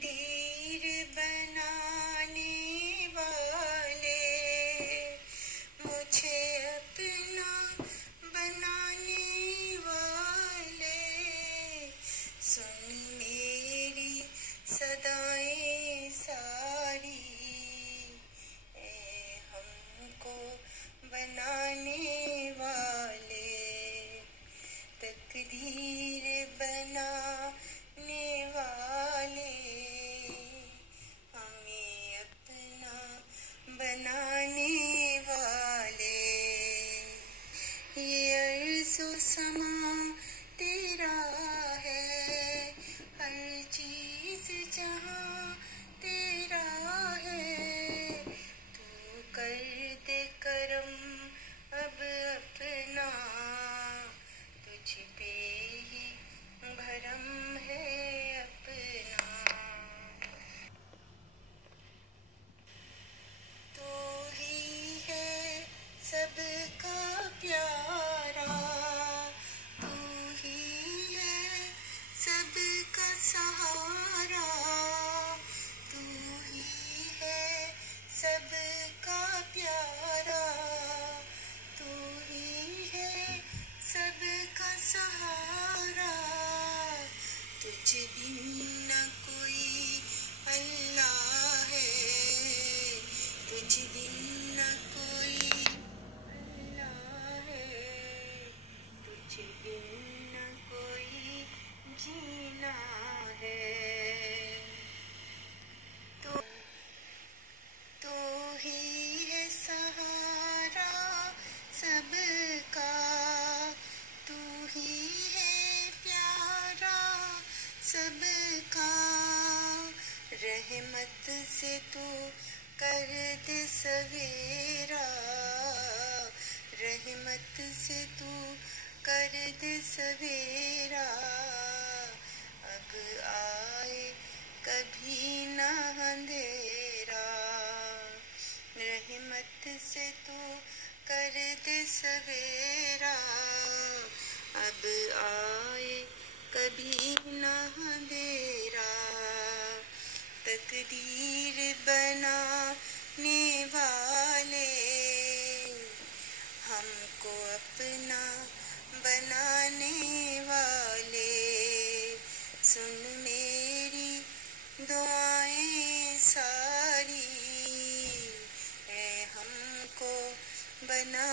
तकदीर बनाने वाले, मुझे अपना बनाने वाले, सुन मेरी सदाएं सारी, ए हमको बनाने वाले, तकदीर बनाने वाले, हमें अपना बनाने वाले। ये अर्ज़ो समा तेरा है, हर चीज़ जहाँ तेरा है, तू कर दे करम अब अपना, तुझ पे ही भरम है अपना। तू ही है सबका प्यारा, तू ही है सबका सहारा, तू ही है सबका प्यारा, तू ही है सबका सहारा, तुझ बिन न कोई अल्लाह है, तुझ बिन न कोई अल्लाह है, तुझ बिन न कोई जीना है। तो ही है सहारा सबका, तू ही है प्यारा सबका, रहमत से तू कर दे सवेरा, रहमत से तू कर दे सवेरा, अब आए कभी न अंधेरा, रहमत से तू कर दे सवेरा, अब आए कभी न अंधेरा, तकदीर बनाने वाले, हमको अपना बनाने वाले, सुन मेरी दुआएं सारी, है हमको बना